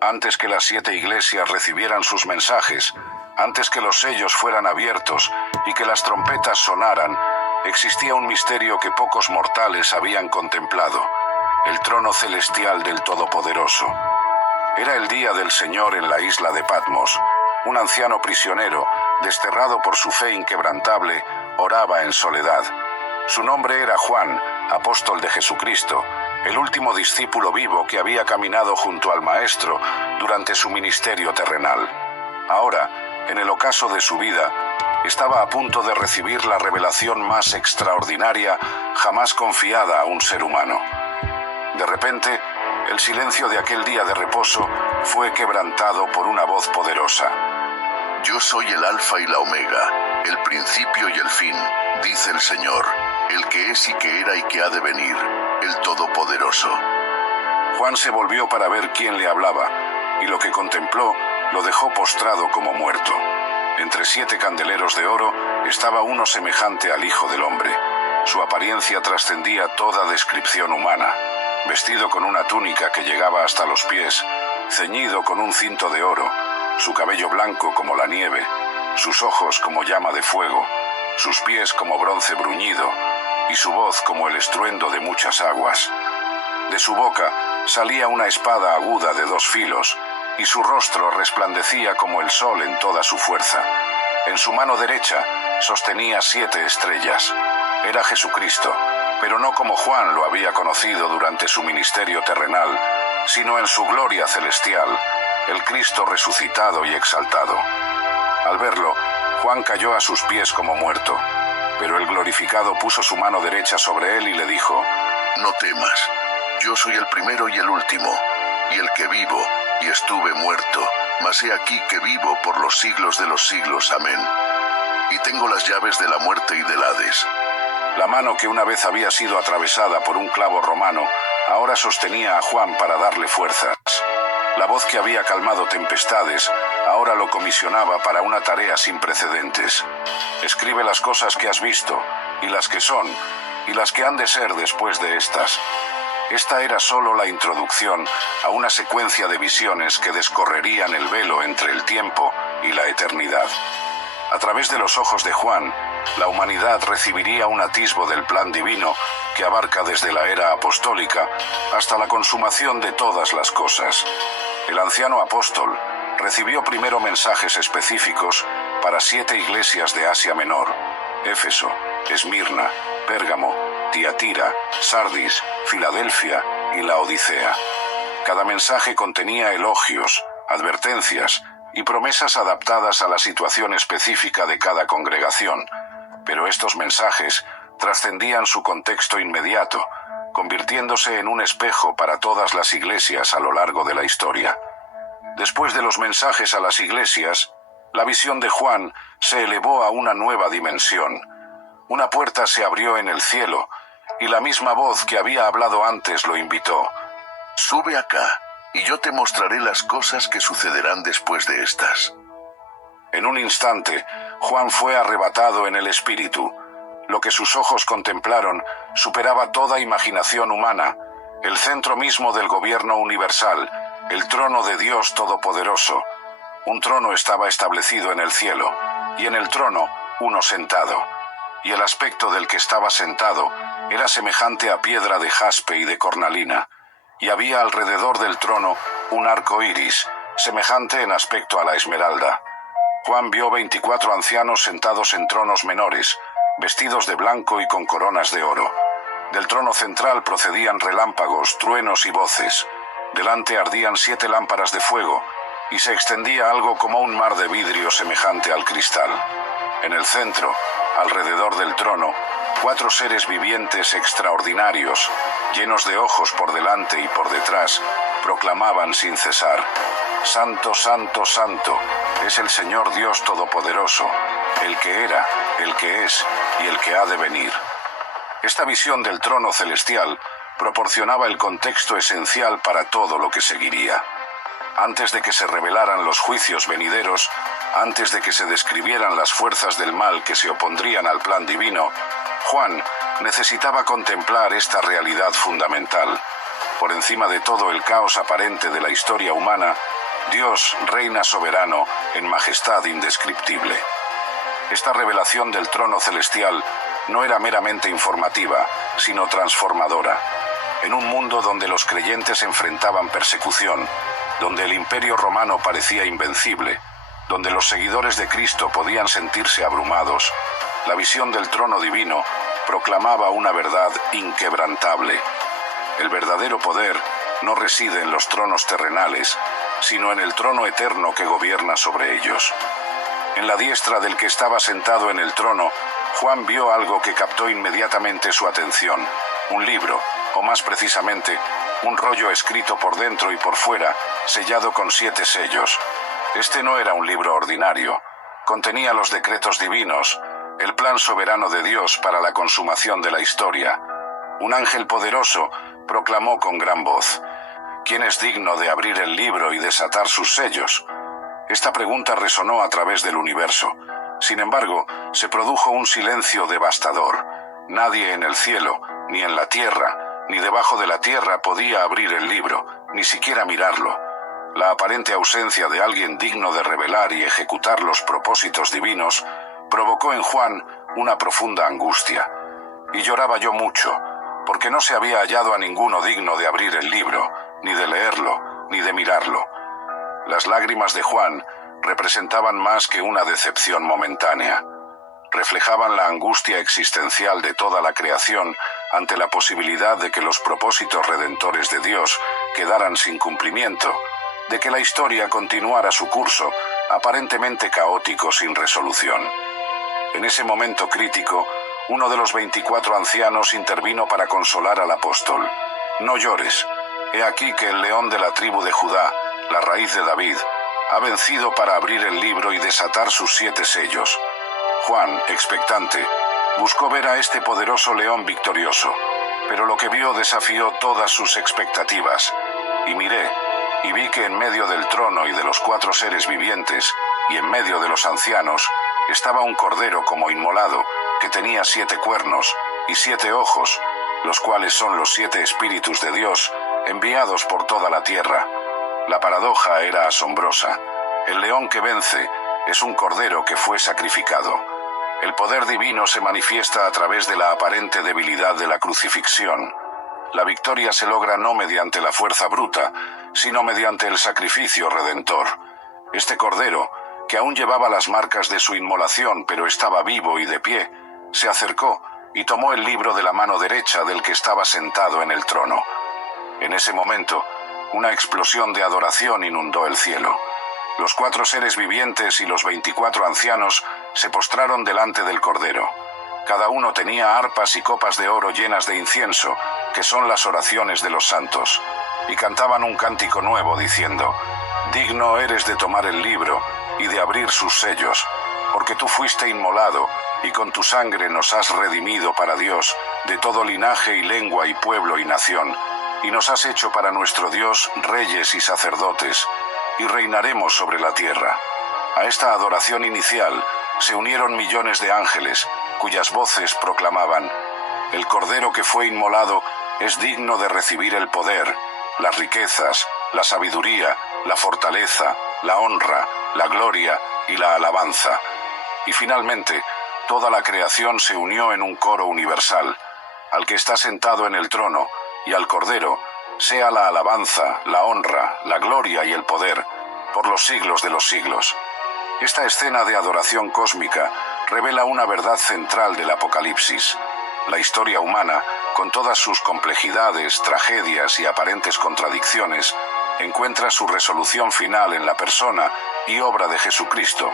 Antes que las 7 iglesias recibieran sus mensajes, antes que los sellos fueran abiertos y que las trompetas sonaran, existía un misterio que pocos mortales habían contemplado: el trono celestial del Todopoderoso. Era el día del Señor en la isla de Patmos. Un anciano prisionero, desterrado por su fe inquebrantable, oraba en soledad. Su nombre era Juan, apóstol de Jesucristo, el último discípulo vivo que había caminado junto al Maestro durante su ministerio terrenal. Ahora, en el ocaso de su vida, estaba a punto de recibir la revelación más extraordinaria jamás confiada a un ser humano. De repente, el silencio de aquel día de reposo fue quebrantado por una voz poderosa. Yo soy el Alfa y la Omega, el principio y el fin, dice el Señor, el que es y que era y que ha de venir, el Todopoderoso. Juan se volvió para ver quién le hablaba, y lo que contempló lo dejó postrado como muerto. Entre 7 candeleros de oro estaba uno semejante al Hijo del Hombre. Su apariencia trascendía toda descripción humana, vestido con una túnica que llegaba hasta los pies, ceñido con un cinto de oro, su cabello blanco como la nieve, sus ojos como llama de fuego, sus pies como bronce bruñido, y su voz como el estruendo de muchas aguas. De su boca salía una espada aguda de 2 filos, y su rostro resplandecía como el sol en toda su fuerza. En su mano derecha sostenía 7 estrellas. Era Jesucristo, pero no como Juan lo había conocido durante su ministerio terrenal, sino en su gloria celestial, el Cristo resucitado y exaltado. Al verlo, Juan cayó a sus pies como muerto, pero el glorificado puso su mano derecha sobre él y le dijo: No temas, yo soy el primero y el último, y el que vivo, y estuve muerto, mas he aquí que vivo por los siglos de los siglos. Amén. Y tengo las llaves de la muerte y del Hades. La mano que una vez había sido atravesada por un clavo romano, ahora sostenía a Juan para darle fuerzas. La voz que había calmado tempestades, ahora lo comisionaba para una tarea sin precedentes. Escribe las cosas que has visto, y las que son, y las que han de ser después de estas. Esta era solo la introducción a una secuencia de visiones que descorrerían el velo entre el tiempo y la eternidad. A través de los ojos de Juan, la humanidad recibiría un atisbo del plan divino que abarca desde la era apostólica hasta la consumación de todas las cosas. El anciano apóstol recibió primero mensajes específicos para 7 iglesias de Asia Menor: Éfeso, Esmirna, Pérgamo, Tiatira, Sardis, Filadelfia y Laodicea. Cada mensaje contenía elogios, advertencias y promesas adaptadas a la situación específica de cada congregación, pero estos mensajes trascendían su contexto inmediato, convirtiéndose en un espejo para todas las iglesias a lo largo de la historia. Después de los mensajes a las iglesias, la visión de Juan se elevó a una nueva dimensión. Una puerta se abrió en el cielo, y la misma voz que había hablado antes lo invitó: Sube acá, y yo te mostraré las cosas que sucederán después de estas. En un instante, Juan fue arrebatado en el espíritu. Lo que sus ojos contemplaron superaba toda imaginación humana: el centro mismo del gobierno universal, el trono de Dios Todopoderoso. Un trono estaba establecido en el cielo, y en el trono uno sentado, y el aspecto del que estaba sentado era semejante a piedra de jaspe y de cornalina, y había alrededor del trono un arco iris, semejante en aspecto a la esmeralda. Juan vio 24 ancianos sentados en tronos menores, vestidos de blanco y con coronas de oro. Del trono central procedían relámpagos, truenos y voces. Delante ardían 7 lámparas de fuego, y se extendía algo como un mar de vidrio semejante al cristal. En el centro, alrededor del trono, 4 seres vivientes extraordinarios, llenos de ojos por delante y por detrás, proclamaban sin cesar: Santo, Santo, Santo, es el Señor Dios Todopoderoso, el que era, el que es y el que ha de venir. Esta visión del trono celestial proporcionaba el contexto esencial para todo lo que seguiría. Antes de que se revelaran los juicios venideros, antes de que se describieran las fuerzas del mal que se opondrían al plan divino, Juan necesitaba contemplar esta realidad fundamental. Por encima de todo el caos aparente de la historia humana, Dios reina soberano en majestad indescriptible. Esta revelación del trono celestial no era meramente informativa, sino transformadora. En un mundo donde los creyentes enfrentaban persecución, donde el imperio romano parecía invencible, donde los seguidores de Cristo podían sentirse abrumados, la visión del trono divino proclamaba una verdad inquebrantable. El verdadero poder no reside en los tronos terrenales, sino en el trono eterno que gobierna sobre ellos. En la diestra del que estaba sentado en el trono, Juan vio algo que captó inmediatamente su atención: un libro, o más precisamente, un rollo escrito por dentro y por fuera, sellado con 7 sellos. Este no era un libro ordinario. Contenía los decretos divinos, el plan soberano de Dios para la consumación de la historia. Un ángel poderoso proclamó con gran voz: ¿quién es digno de abrir el libro y desatar sus sellos? Esta pregunta resonó a través del universo. Sin embargo, se produjo un silencio devastador. Nadie en el cielo, ni en la tierra, ni debajo de la tierra podía abrir el libro, ni siquiera mirarlo. La aparente ausencia de alguien digno de revelar y ejecutar los propósitos divinos provocó en Juan una profunda angustia. Y lloraba yo mucho, porque no se había hallado a ninguno digno de abrir el libro, ni de leerlo, ni de mirarlo. Las lágrimas de Juan representaban más que una decepción momentánea. Reflejaban la angustia existencial de toda la creación ante la posibilidad de que los propósitos redentores de Dios quedaran sin cumplimiento, de que la historia continuara su curso, aparentemente caótico, sin resolución. En ese momento crítico, uno de los 24 ancianos intervino para consolar al apóstol. «No llores. He aquí que el león de la tribu de Judá, la raíz de David, ha vencido para abrir el libro y desatar sus 7 sellos». Juan, expectante, buscó ver a este poderoso león victorioso, pero lo que vio desafió todas sus expectativas. Y miré, y vi que en medio del trono y de los 4 seres vivientes, y en medio de los ancianos, estaba un cordero como inmolado, que tenía 7 cuernos y 7 ojos, los cuales son los 7 espíritus de Dios, enviados por toda la tierra. La paradoja era asombrosa. El león que vence es un cordero que fue sacrificado. El poder divino se manifiesta a través de la aparente debilidad de la crucifixión. La victoria se logra no mediante la fuerza bruta, sino mediante el sacrificio redentor. Este cordero, que aún llevaba las marcas de su inmolación pero estaba vivo y de pie, se acercó y tomó el libro de la mano derecha del que estaba sentado en el trono. En ese momento, una explosión de adoración inundó el cielo. Los 4 seres vivientes y los 24 ancianos se postraron delante del Cordero. Cada uno tenía arpas y copas de oro llenas de incienso, que son las oraciones de los santos, y cantaban un cántico nuevo diciendo: «Digno eres de tomar el libro y de abrir sus sellos, porque tú fuiste inmolado, y con tu sangre nos has redimido para Dios de todo linaje y lengua y pueblo y nación, y nos has hecho para nuestro Dios reyes y sacerdotes, y reinaremos sobre la tierra». A esta adoración inicial se unieron millones de ángeles, cuyas voces proclamaban: «El Cordero que fue inmolado es digno de recibir el poder, las riquezas, la sabiduría, la fortaleza, la honra, la gloria y la alabanza». Y finalmente, toda la creación se unió en un coro universal: «Al que está sentado en el trono y al Cordero, sea la alabanza, la honra, la gloria y el poder, por los siglos de los siglos». Esta escena de adoración cósmica revela una verdad central del Apocalipsis. La historia humana, con todas sus complejidades, tragedias y aparentes contradicciones, encuentra su resolución final en la persona y obra de Jesucristo,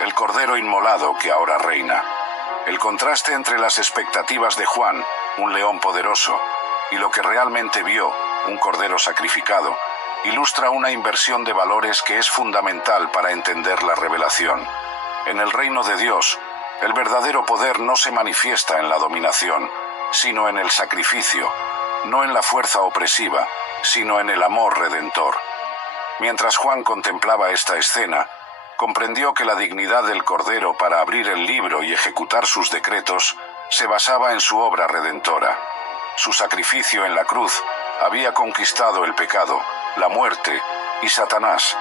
el Cordero inmolado que ahora reina. El contraste entre las expectativas de Juan, un león poderoso, y lo que realmente vio, un cordero sacrificado, ilustra una inversión de valores que es fundamental para entender la revelación. En el reino de Dios, el verdadero poder no se manifiesta en la dominación, sino en el sacrificio, no en la fuerza opresiva, sino en el amor redentor. Mientras Juan contemplaba esta escena, comprendió que la dignidad del Cordero para abrir el libro y ejecutar sus decretos se basaba en su obra redentora. Su sacrificio en la cruz había conquistado el pecado, la muerte y Satanás.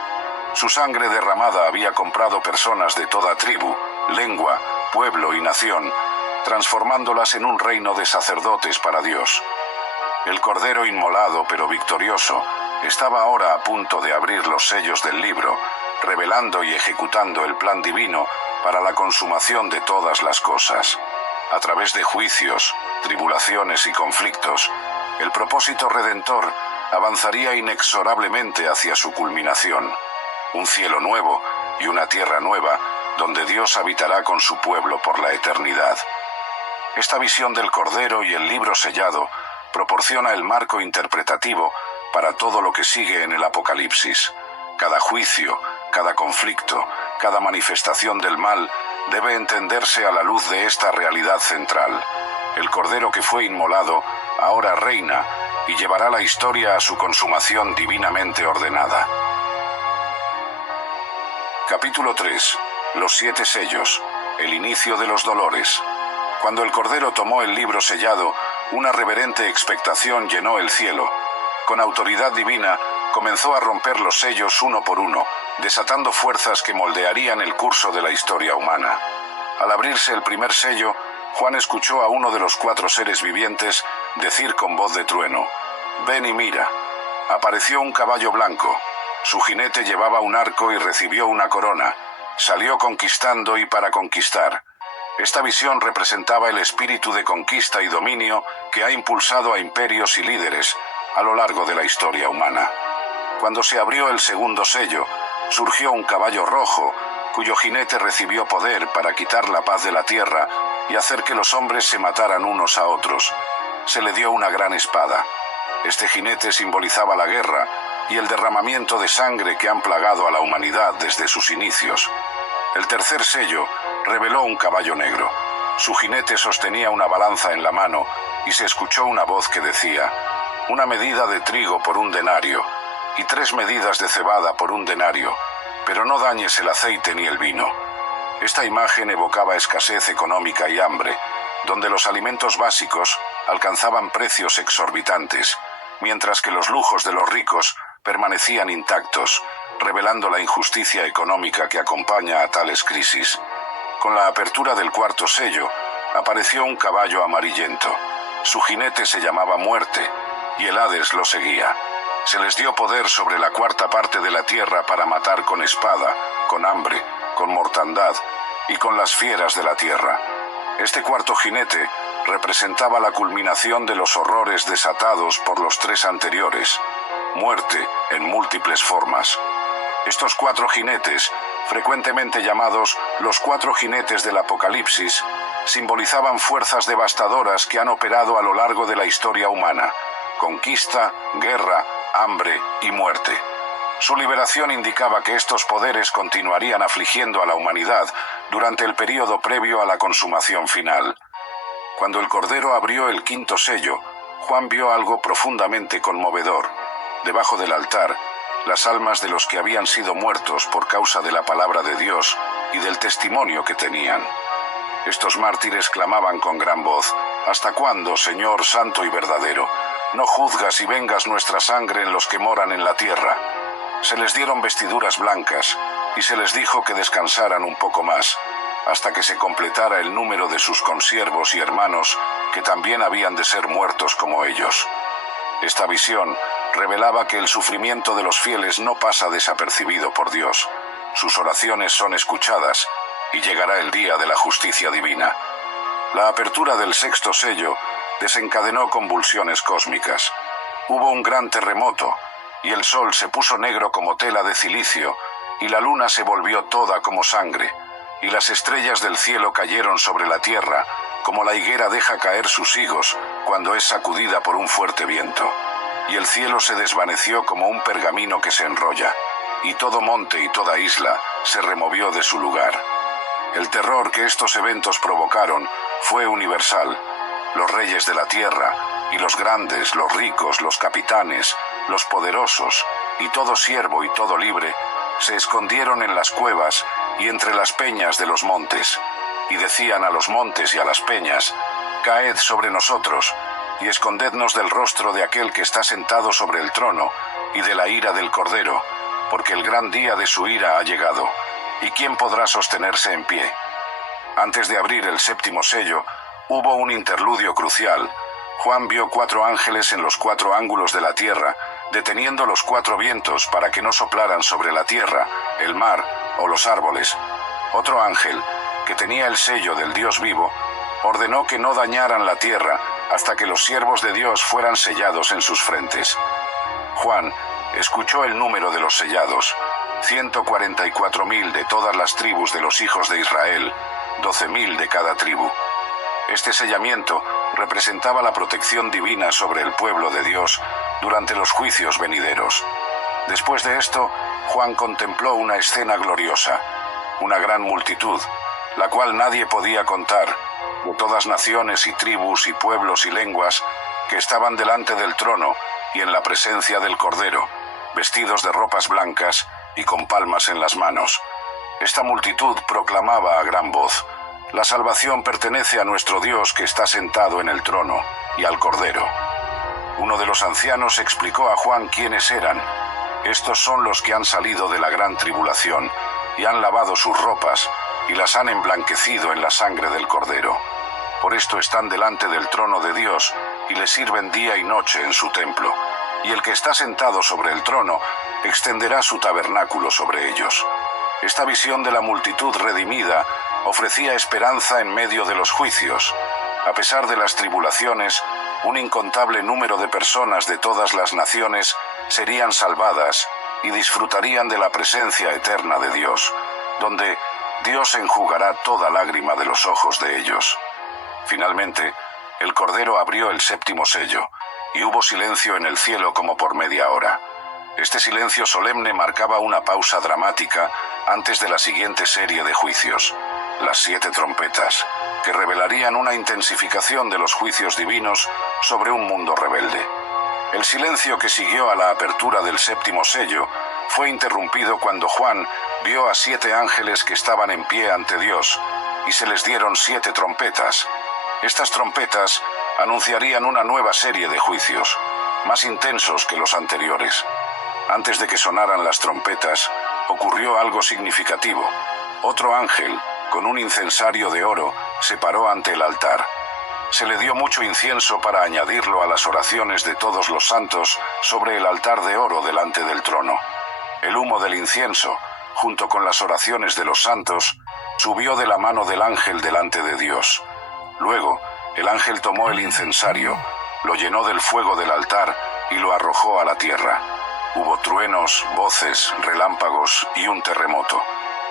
Su sangre derramada había comprado personas de toda tribu, lengua, pueblo y nación, transformándolas en un reino de sacerdotes para Dios. El Cordero inmolado pero victorioso estaba ahora a punto de abrir los sellos del libro, revelando y ejecutando el plan divino para la consumación de todas las cosas. A través de juicios, tribulaciones y conflictos, el propósito redentor avanzaría inexorablemente hacia su culminación. Un cielo nuevo y una tierra nueva, donde Dios habitará con su pueblo por la eternidad. Esta visión del Cordero y el libro sellado proporciona el marco interpretativo para todo lo que sigue en el Apocalipsis. Cada juicio, cada conflicto, cada manifestación del mal debe entenderse a la luz de esta realidad central. El Cordero que fue inmolado ahora reina y llevará la historia a su consumación divinamente ordenada. Capítulo 3. Los 7 sellos. El inicio de los dolores. Cuando el Cordero tomó el libro sellado, una reverente expectación llenó el cielo. Con autoridad divina, comenzó a romper los sellos uno por uno, desatando fuerzas que moldearían el curso de la historia humana. Al abrirse el primer sello, Juan escuchó a uno de los 4 seres vivientes decir con voz de trueno: «Ven y mira». Apareció un caballo blanco. Su jinete llevaba un arco y recibió una corona. Salió conquistando y para conquistar. Esta visión representaba el espíritu de conquista y dominio que ha impulsado a imperios y líderes a lo largo de la historia humana. Cuando se abrió el segundo sello, surgió un caballo rojo, cuyo jinete recibió poder para quitar la paz de la tierra y hacer que los hombres se mataran unos a otros. Se le dio una gran espada. Este jinete simbolizaba la guerra y el derramamiento de sangre que han plagado a la humanidad desde sus inicios. El tercer sello reveló un caballo negro. Su jinete sostenía una balanza en la mano y se escuchó una voz que decía: «Una medida de trigo por 1 denario y 3 medidas de cebada por 1 denario, pero no dañes el aceite ni el vino». Esta imagen evocaba escasez económica y hambre, donde los alimentos básicos alcanzaban precios exorbitantes, mientras que los lujos de los ricos permanecían intactos, revelando la injusticia económica que acompaña a tales crisis. Con la apertura del cuarto sello, apareció un caballo amarillento. Su jinete se llamaba Muerte, y el Hades lo seguía. Se les dio poder sobre la 4ª parte de la tierra para matar con espada, con hambre, con mortandad y con las fieras de la tierra. Este 4º jinete representaba la culminación de los horrores desatados por los 3 anteriores. Muerte en múltiples formas. Estos 4 jinetes, frecuentemente llamados los 4 jinetes del Apocalipsis, simbolizaban fuerzas devastadoras que han operado a lo largo de la historia humana: conquista, guerra, hambre y muerte. Su liberación indicaba que estos poderes continuarían afligiendo a la humanidad durante el período previo a la consumación final. Cuando el Cordero abrió el 5º sello, Juan vio algo profundamente conmovedor. Debajo del altar, las almas de los que habían sido muertos por causa de la palabra de Dios y del testimonio que tenían. Estos mártires clamaban con gran voz: «¿Hasta cuándo, Señor santo y verdadero, no juzgas y vengas nuestra sangre en los que moran en la tierra?» Se les dieron vestiduras blancas y se les dijo que descansaran un poco más, hasta que se completara el número de sus consiervos y hermanos que también habían de ser muertos como ellos. Esta visión revelaba que el sufrimiento de los fieles no pasa desapercibido por Dios. Sus oraciones son escuchadas y llegará el día de la justicia divina. La apertura del 6º sello desencadenó convulsiones cósmicas. Hubo un gran terremoto y el sol se puso negro como tela de cilicio y la luna se volvió toda como sangre y las estrellas del cielo cayeron sobre la tierra como la higuera deja caer sus higos cuando es sacudida por un fuerte viento. Y el cielo se desvaneció como un pergamino que se enrolla, y todo monte y toda isla se removió de su lugar. El terror que estos eventos provocaron fue universal. Los reyes de la tierra, y los grandes, los ricos, los capitanes, los poderosos, y todo siervo y todo libre, se escondieron en las cuevas y entre las peñas de los montes, y decían a los montes y a las peñas: «Caed sobre nosotros, y escondednos del rostro de aquel que está sentado sobre el trono, y de la ira del Cordero, porque el gran día de su ira ha llegado, ¿y quién podrá sostenerse en pie? Antes de abrir el séptimo sello, hubo un interludio crucial. Juan vio 4 ángeles en los 4 ángulos de la tierra, deteniendo los 4 vientos para que no soplaran sobre la tierra, el mar o los árboles. Otro ángel, que tenía el sello del Dios vivo, ordenó que no dañaran la tierra hasta que los siervos de Dios fueran sellados en sus frentes. Juan escuchó el número de los sellados, 144.000 de todas las tribus de los hijos de Israel, 12.000 de cada tribu. Este sellamiento representaba la protección divina sobre el pueblo de Dios durante los juicios venideros. Después de esto, Juan contempló una escena gloriosa, una gran multitud, la cual nadie podía contar, de todas naciones y tribus y pueblos y lenguas, que estaban delante del trono y en la presencia del Cordero, vestidos de ropas blancas y con palmas en las manos. Esta multitud proclamaba a gran voz: la salvación pertenece a nuestro Dios que está sentado en el trono, y al Cordero. Uno de los ancianos explicó a Juan quiénes eran. Estos son los que han salido de la gran tribulación, y han lavado sus ropas, y las han emblanquecido en la sangre del Cordero. Por esto están delante del trono de Dios, y le sirven día y noche en su templo. Y el que está sentado sobre el trono extenderá su tabernáculo sobre ellos. Esta visión de la multitud redimida ofrecía esperanza en medio de los juicios. A pesar de las tribulaciones, un incontable número de personas de todas las naciones serían salvadas y disfrutarían de la presencia eterna de Dios, donde Dios enjugará toda lágrima de los ojos de ellos. Finalmente, el Cordero abrió el séptimo sello, y hubo silencio en el cielo como por media hora. Este silencio solemne marcaba una pausa dramática antes de la siguiente serie de juicios, las 7 trompetas, que revelarían una intensificación de los juicios divinos sobre un mundo rebelde. El silencio que siguió a la apertura del séptimo sello fue interrumpido cuando Juan vio a 7 ángeles que estaban en pie ante Dios, y se les dieron 7 trompetas. Estas trompetas anunciarían una nueva serie de juicios, más intensos que los anteriores. Antes de que sonaran las trompetas, ocurrió algo significativo. Otro ángel, con un incensario de oro, se paró ante el altar. Se le dio mucho incienso para añadirlo a las oraciones de todos los santos sobre el altar de oro delante del trono. El humo del incienso, junto con las oraciones de los santos, subió de la mano del ángel delante de Dios. Luego, el ángel tomó el incensario, lo llenó del fuego del altar y lo arrojó a la tierra. Hubo truenos, voces, relámpagos y un terremoto.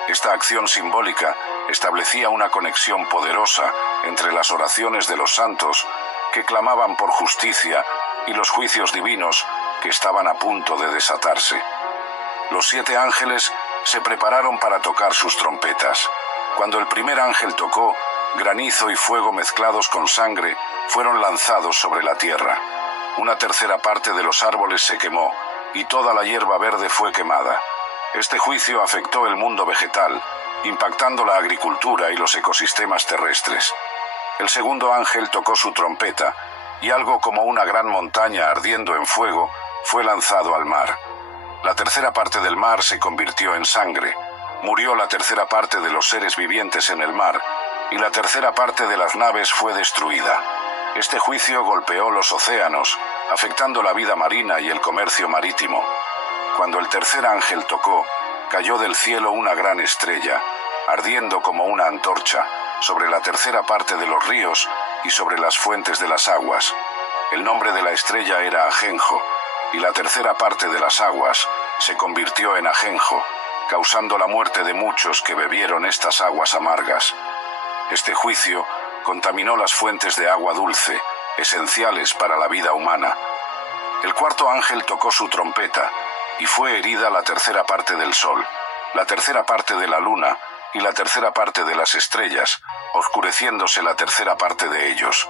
Esta acción simbólica establecía una conexión poderosa entre las oraciones de los santos que clamaban por justicia y los juicios divinos que estaban a punto de desatarse. Los 7 ángeles se prepararon para tocar sus trompetas. Cuando el primer ángel tocó, granizo y fuego mezclados con sangre fueron lanzados sobre la tierra. Una tercera parte de los árboles se quemó, y toda la hierba verde fue quemada. Este juicio afectó el mundo vegetal, impactando la agricultura y los ecosistemas terrestres. El segundo ángel tocó su trompeta, y algo como una gran montaña ardiendo en fuego fue lanzado al mar. La tercera parte del mar se convirtió en sangre, murió la tercera parte de los seres vivientes en el mar, y la tercera parte de las naves fue destruida. Este juicio golpeó los océanos, afectando la vida marina y el comercio marítimo. Cuando el tercer ángel tocó, cayó del cielo una gran estrella, ardiendo como una antorcha, sobre la tercera parte de los ríos y sobre las fuentes de las aguas. El nombre de la estrella era Ajenjo, y la tercera parte de las aguas se convirtió en ajenjo, causando la muerte de muchos que bebieron estas aguas amargas. Este juicio contaminó las fuentes de agua dulce, esenciales para la vida humana. El cuarto ángel tocó su trompeta, y fue herida la tercera parte del sol, la tercera parte de la luna y la tercera parte de las estrellas, oscureciéndose la tercera parte de ellos.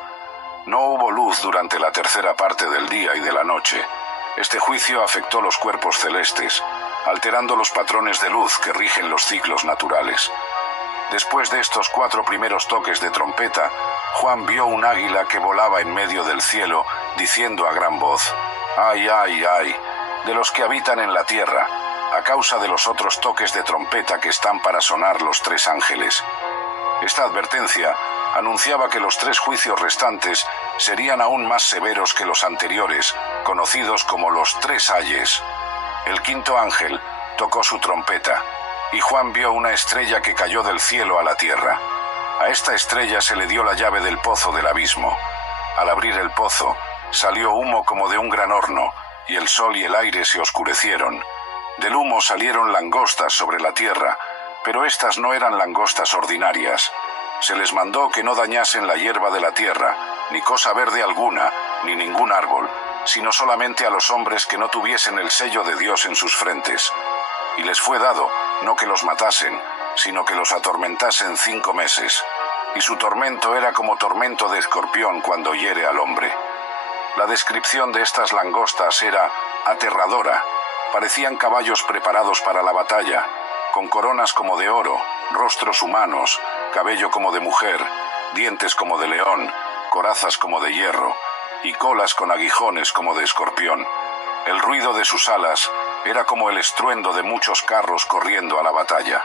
No hubo luz durante la tercera parte del día y de la noche. Este juicio afectó los cuerpos celestes, alterando los patrones de luz que rigen los ciclos naturales. Después de estos 4 primeros toques de trompeta, Juan vio un águila que volaba en medio del cielo, diciendo a gran voz: «¡Ay, ay, ay!, de los que habitan en la tierra, a causa de los otros toques de trompeta que están para sonar los 3 ángeles». Esta advertencia anunciaba que los 3 juicios restantes serían aún más severos que los anteriores, conocidos como los 3 ayes. El 5.º ángel tocó su trompeta, y Juan vio una estrella que cayó del cielo a la tierra. A esta estrella se le dio la llave del pozo del abismo. Al abrir el pozo, salió humo como de un gran horno, y el sol y el aire se oscurecieron. Del humo salieron langostas sobre la tierra, pero estas no eran langostas ordinarias. Se les mandó que no dañasen la hierba de la tierra, ni cosa verde alguna, ni ningún árbol, sino solamente a los hombres que no tuviesen el sello de Dios en sus frentes. Y les fue dado, no que los matasen, sino que los atormentasen 5 meses. Y su tormento era como tormento de escorpión cuando hiere al hombre. La descripción de estas langostas era aterradora. Parecían caballos preparados para la batalla, con coronas como de oro, rostros humanos, cabello como de mujer, dientes como de león, corazas como de hierro, y colas con aguijones como de escorpión. El ruido de sus alas era como el estruendo de muchos carros corriendo a la batalla.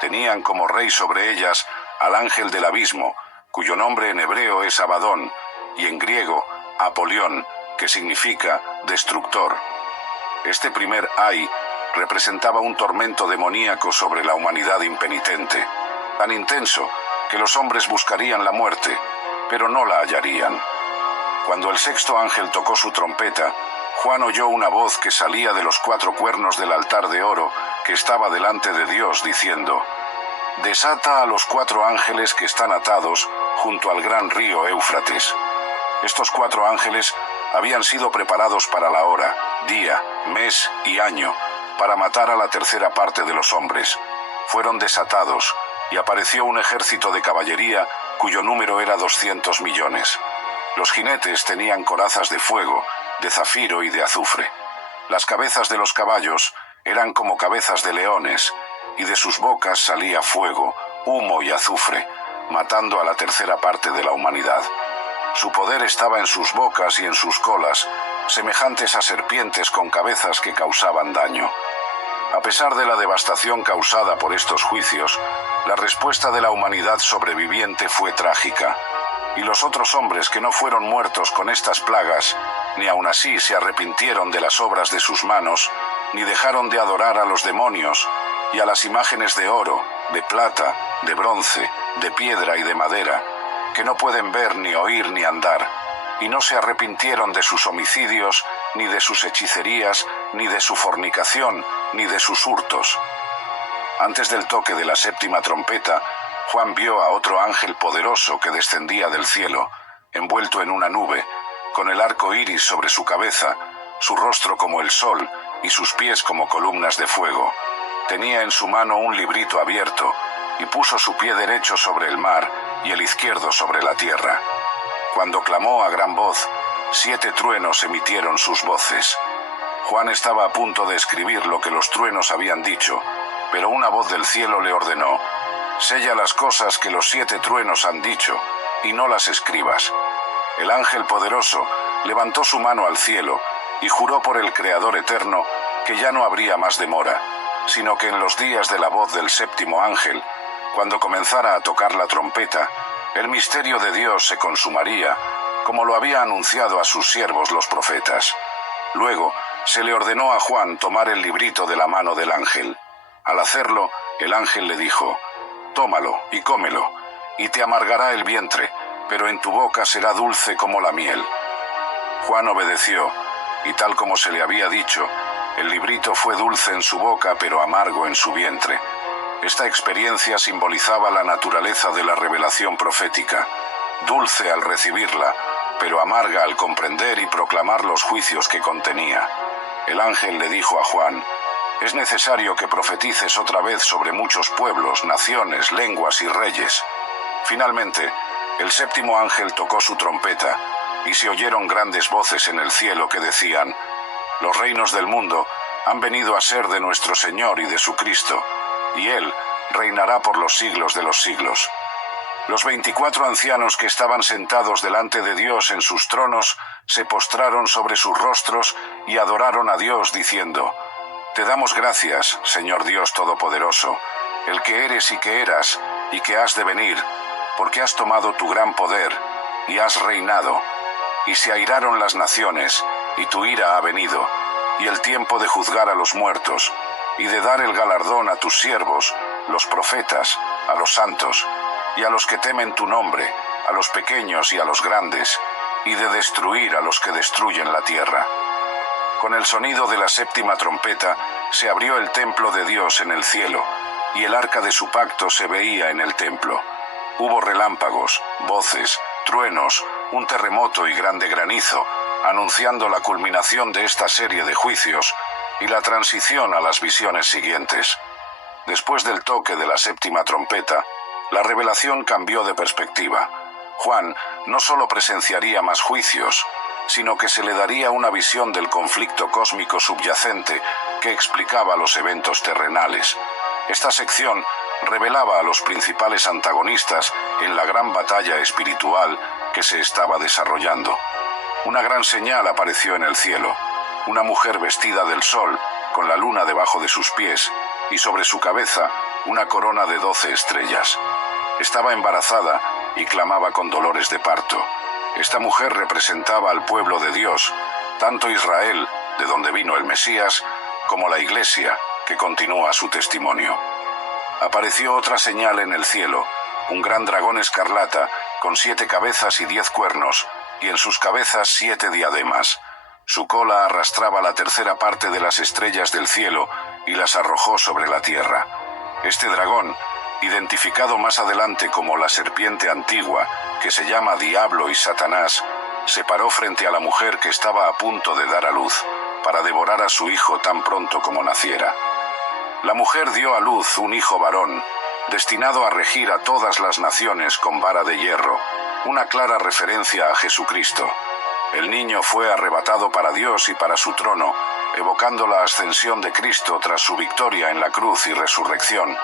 Tenían como rey sobre ellas al ángel del abismo, cuyo nombre en hebreo es Abadón, y en griego Apolión, que significa destructor. Este primer ay representaba un tormento demoníaco sobre la humanidad impenitente, tan intenso que los hombres buscarían la muerte, pero no la hallarían. Cuando el 6.º ángel tocó su trompeta, Juan oyó una voz que salía de los 4 cuernos del altar de oro que estaba delante de Dios, diciendo: «Desata a los 4 ángeles que están atados junto al gran río Éufrates». Estos 4 ángeles habían sido preparados para la hora, día, mes y año, para matar a la tercera parte de los hombres. Fueron desatados, y apareció un ejército de caballería cuyo número era 200 millones. Los jinetes tenían corazas de fuego, de zafiro y de azufre. Las cabezas de los caballos eran como cabezas de leones, y de sus bocas salía fuego, humo y azufre, matando a la tercera parte de la humanidad. Su poder estaba en sus bocas y en sus colas, semejantes a serpientes con cabezas que causaban daño. A pesar de la devastación causada por estos juicios, la respuesta de la humanidad sobreviviente fue trágica, y los otros hombres que no fueron muertos con estas plagas, ni aun así se arrepintieron de las obras de sus manos, ni dejaron de adorar a los demonios y a las imágenes de oro, de plata, de bronce, de piedra y de madera, que no pueden ver ni oír ni andar, y no se arrepintieron de sus homicidios, ni de sus hechicerías, ni de su fornicación, ni de sus hurtos. Antes del toque de la 7.ª trompeta, Juan vio a otro ángel poderoso que descendía del cielo, envuelto en una nube, con el arco iris sobre su cabeza, su rostro como el sol y sus pies como columnas de fuego. Tenía en su mano un librito abierto, y puso su pie derecho sobre el mar y el izquierdo sobre la tierra. Cuando clamó a gran voz, 7 truenos emitieron sus voces. Juan estaba a punto de escribir lo que los truenos habían dicho, pero una voz del cielo le ordenó: «Sella las cosas que los 7 truenos han dicho, y no las escribas». El ángel poderoso levantó su mano al cielo y juró por el Creador eterno que ya no habría más demora, sino que en los días de la voz del 7.º ángel, cuando comenzara a tocar la trompeta, el misterio de Dios se consumaría, como lo había anunciado a sus siervos los profetas. Luego se le ordenó a Juan tomar el librito de la mano del ángel. Al hacerlo, el ángel le dijo: «Tómalo y cómelo, y te amargará el vientre, pero en tu boca será dulce como la miel». Juan obedeció, y tal como se le había dicho, el librito fue dulce en su boca, pero amargo en su vientre. Esta experiencia simbolizaba la naturaleza de la revelación profética, dulce al recibirla, pero amarga al comprender y proclamar los juicios que contenía. El ángel le dijo a Juan: «Es necesario que profetices otra vez sobre muchos pueblos, naciones, lenguas y reyes». Finalmente, el 7.º ángel tocó su trompeta, y se oyeron grandes voces en el cielo que decían: «Los reinos del mundo han venido a ser de nuestro Señor y de su Cristo, y Él reinará por los siglos de los siglos». Los 24 ancianos que estaban sentados delante de Dios en sus tronos se postraron sobre sus rostros y adoraron a Dios diciendo: Te damos gracias, Señor Dios Todopoderoso, el que eres y que eras y que has de venir, porque has tomado tu gran poder y has reinado, y se airaron las naciones, y tu ira ha venido, y el tiempo de juzgar a los muertos, y de dar el galardón a tus siervos, los profetas, a los santos, y a los que temen tu nombre, a los pequeños y a los grandes, y de destruir a los que destruyen la tierra. Con el sonido de la séptima trompeta se abrió el templo de Dios en el cielo, y el arca de su pacto se veía en el templo. Hubo relámpagos, voces, truenos, un terremoto y grande granizo, anunciando la culminación de esta serie de juicios y la transición a las visiones siguientes. Después del toque de la séptima trompeta, la revelación cambió de perspectiva. Juan no solo presenciaría más juicios, sino que se le daría una visión del conflicto cósmico subyacente que explicaba los eventos terrenales. Esta sección revelaba a los principales antagonistas en la gran batalla espiritual que se estaba desarrollando. Una gran señal apareció en el cielo: una mujer vestida del sol, con la luna debajo de sus pies, y sobre su cabeza una corona de 12 estrellas. Estaba embarazada y clamaba con dolores de parto. Esta mujer representaba al pueblo de Dios, tanto Israel, de donde vino el Mesías, como la Iglesia, que continúa su testimonio. Apareció otra señal en el cielo: un gran dragón escarlata, con 7 cabezas y 10 cuernos, y en sus cabezas 7 diademas. Su cola arrastraba la tercera parte de las estrellas del cielo y las arrojó sobre la tierra. Este dragón, identificado más adelante como la serpiente antigua, que se llama Diablo y Satanás, se paró frente a la mujer que estaba a punto de dar a luz, para devorar a su hijo tan pronto como naciera. La mujer dio a luz un hijo varón, destinado a regir a todas las naciones con vara de hierro, una clara referencia a Jesucristo. El niño fue arrebatado para Dios y para su trono, evocando la ascensión de Cristo tras su victoria en la cruz y resurrección.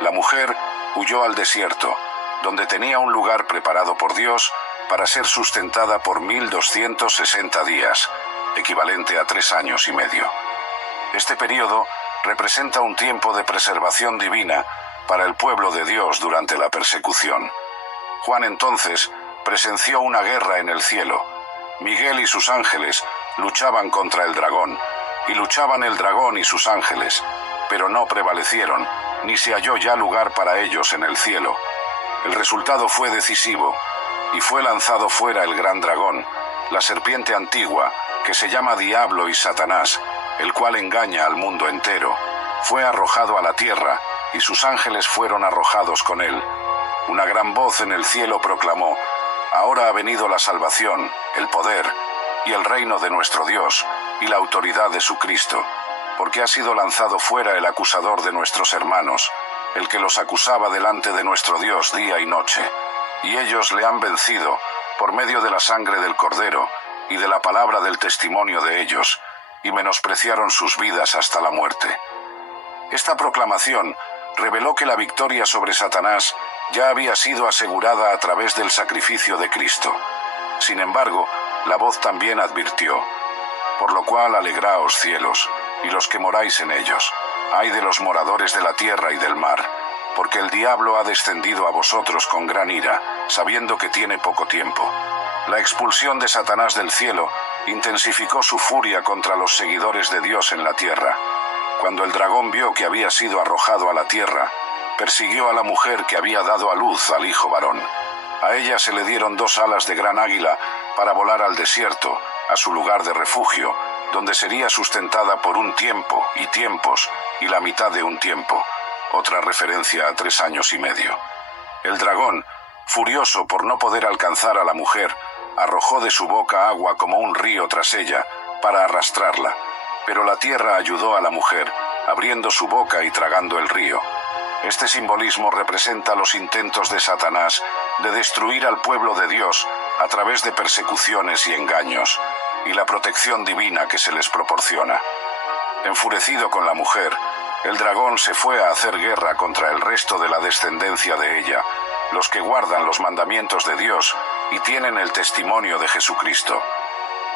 La mujer huyó al desierto, donde tenía un lugar preparado por Dios para ser sustentada por 1260 días, equivalente a 3 años y medio. Este período representa un tiempo de preservación divina para el pueblo de Dios durante la persecución. Juan entonces presenció una guerra en el cielo. Miguel y sus ángeles luchaban contra el dragón, y luchaban el dragón y sus ángeles, pero no prevalecieron, ni se halló ya lugar para ellos en el cielo. El resultado fue decisivo, y fue lanzado fuera el gran dragón, la serpiente antigua, que se llama Diablo y Satanás, el cual engaña al mundo entero. Fue arrojado a la tierra, y sus ángeles fueron arrojados con él. Una gran voz en el cielo proclamó: Ahora ha venido la salvación, el poder y el reino de nuestro Dios y la autoridad de su Cristo, porque ha sido lanzado fuera el acusador de nuestros hermanos, el que los acusaba delante de nuestro Dios día y noche, y ellos le han vencido por medio de la sangre del Cordero y de la palabra del testimonio de ellos, y menospreciaron sus vidas hasta la muerte. Esta proclamación reveló que la victoria sobre Satanás ya había sido asegurada a través del sacrificio de Cristo. Sin embargo, la voz también advirtió: Por lo cual alegraos, cielos, y los que moráis en ellos. Ay de los moradores de la tierra y del mar, porque el diablo ha descendido a vosotros con gran ira, sabiendo que tiene poco tiempo. La expulsión de Satanás del cielo intensificó su furia contra los seguidores de Dios en la tierra. Cuando el dragón vio que había sido arrojado a la tierra, persiguió a la mujer que había dado a luz al hijo varón. A ella se le dieron 2 alas de gran águila para volar al desierto, a su lugar de refugio, donde sería sustentada por un tiempo y tiempos y la mitad de un tiempo, otra referencia a 3 años y medio. El dragón, furioso por no poder alcanzar a la mujer, arrojó de su boca agua como un río tras ella para arrastrarla, pero la tierra ayudó a la mujer, abriendo su boca y tragando el río. Este simbolismo representa los intentos de Satanás de destruir al pueblo de Dios a través de persecuciones y engaños, y la protección divina que se les proporciona. Enfurecido con la mujer, el dragón se fue a hacer guerra contra el resto de la descendencia de ella, los que guardan los mandamientos de Dios y tienen el testimonio de Jesucristo.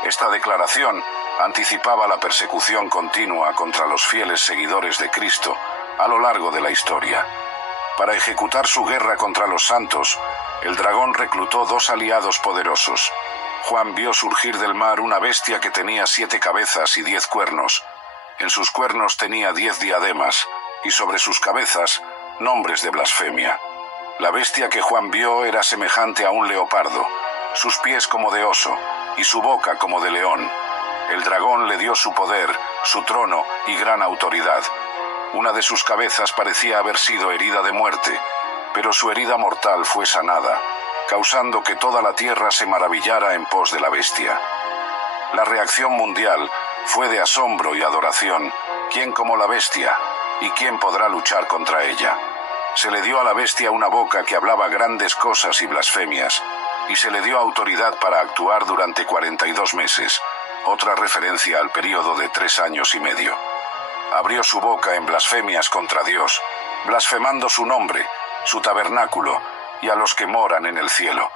Esta declaración anticipaba la persecución continua contra los fieles seguidores de Cristo a lo largo de la historia. Para ejecutar su guerra contra los santos, el dragón reclutó 2 aliados poderosos. Juan vio surgir del mar una bestia que tenía 7 cabezas y 10 cuernos. En sus cuernos tenía 10 diademas, y sobre sus cabezas, nombres de blasfemia. La bestia que Juan vio era semejante a un leopardo, sus pies como de oso, y su boca como de león. El dragón le dio su poder, su trono y gran autoridad. Una de sus cabezas parecía haber sido herida de muerte, pero su herida mortal fue sanada, causando que toda la tierra se maravillara en pos de la bestia. La reacción mundial fue de asombro y adoración. ¿Quién como la bestia? ¿Y quién podrá luchar contra ella? Se le dio a la bestia una boca que hablaba grandes cosas y blasfemias, y se le dio autoridad para actuar durante 42 meses, otra referencia al período de 3 años y medio. Abrió su boca en blasfemias contra Dios, blasfemando su nombre, su tabernáculo, y a los que moran en el cielo.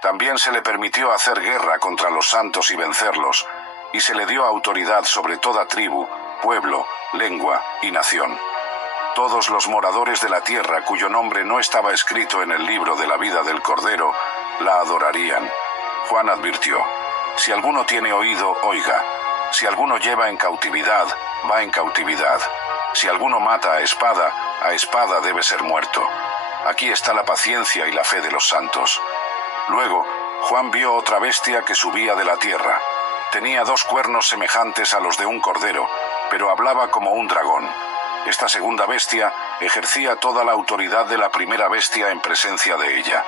También se le permitió hacer guerra contra los santos y vencerlos, y se le dio autoridad sobre toda tribu, pueblo, lengua y nación. Todos los moradores de la tierra cuyo nombre no estaba escrito en el libro de la vida del Cordero, la adorarían. Juan advirtió: si alguno tiene oído, oiga. Si alguno lleva en cautividad, va en cautividad. Si alguno mata a espada debe ser muerto. Aquí está la paciencia y la fe de los santos. Luego, Juan vio otra bestia que subía de la tierra. Tenía 2 cuernos semejantes a los de un cordero, pero hablaba como un dragón. Esta segunda bestia ejercía toda la autoridad de la primera bestia en presencia de ella,